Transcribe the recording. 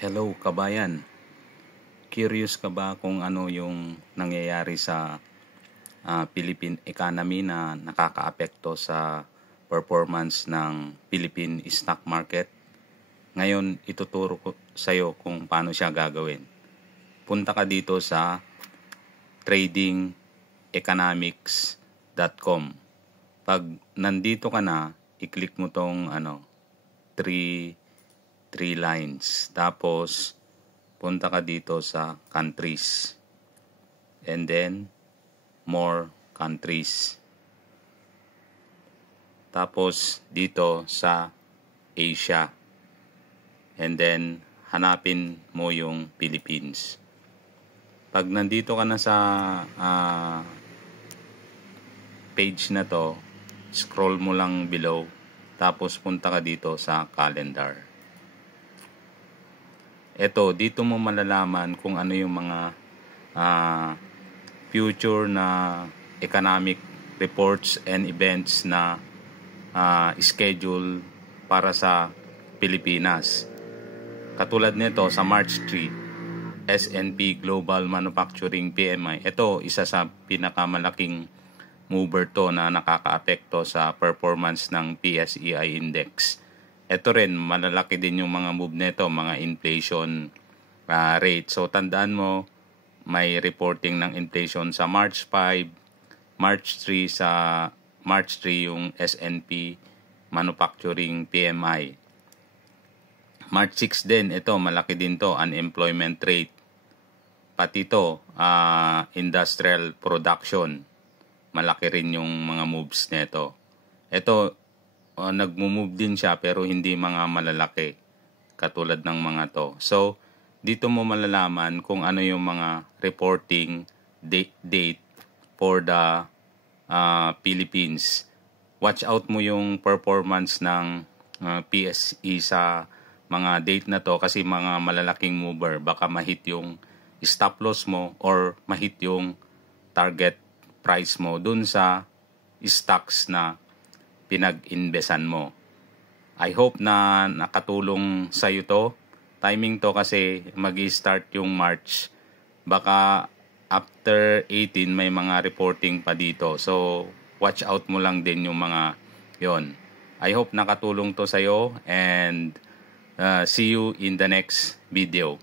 Hello kabayan, curious ka ba kung ano yung nangyayari sa Philippine economy na nakakaapekto sa performance ng Philippine stock market? Ngayon ituturo ko sa iyo kung paano siya gagawin. Punta ka dito sa tradingeconomics.com. Pag nandito ka na, i-click mo tong three lines. Tapos, punta ka dito sa countries. And then, more countries. Tapos, dito sa Asia. And then, hanapin mo yung Philippines. Pag nandito ka na sa page na to, scroll mo lang below. Tapos, punta ka dito sa calendar. Ito, dito mo malalaman kung ano yung mga future na economic reports and events na schedule para sa Pilipinas. Katulad nito sa March 3, S&P Global Manufacturing PMI. Ito, isa sa pinakamalaking mover to na nakakaapekto sa performance ng PSEI Index. Ito rin, malalaki din yung mga move nito, mga inflation rate. So, tandaan mo, may reporting ng inflation sa March 5, March 3 sa March 3 yung S&P Manufacturing PMI. March 6 din, ito, malaki din to, unemployment rate. Pati to, industrial production. Malaki rin yung mga moves nito. Ito, nagmo-move din siya pero hindi mga malalaki katulad ng mga to. So, dito mo malalaman kung ano yung mga reporting date for the Philippines. Watch out mo yung performance ng PSE sa mga date na to kasi mga malalaking mover. Baka mahit yung stop loss mo or mahit yung target price mo dun sa stocks na pinag-investan mo. I hope na nakatulong sa iyo to. Timing to kasi mag-i-start yung March. Baka after 18 may mga reporting pa dito. So, watch out mo lang din yung mga yon. I hope nakatulong to sa iyo and see you in the next video.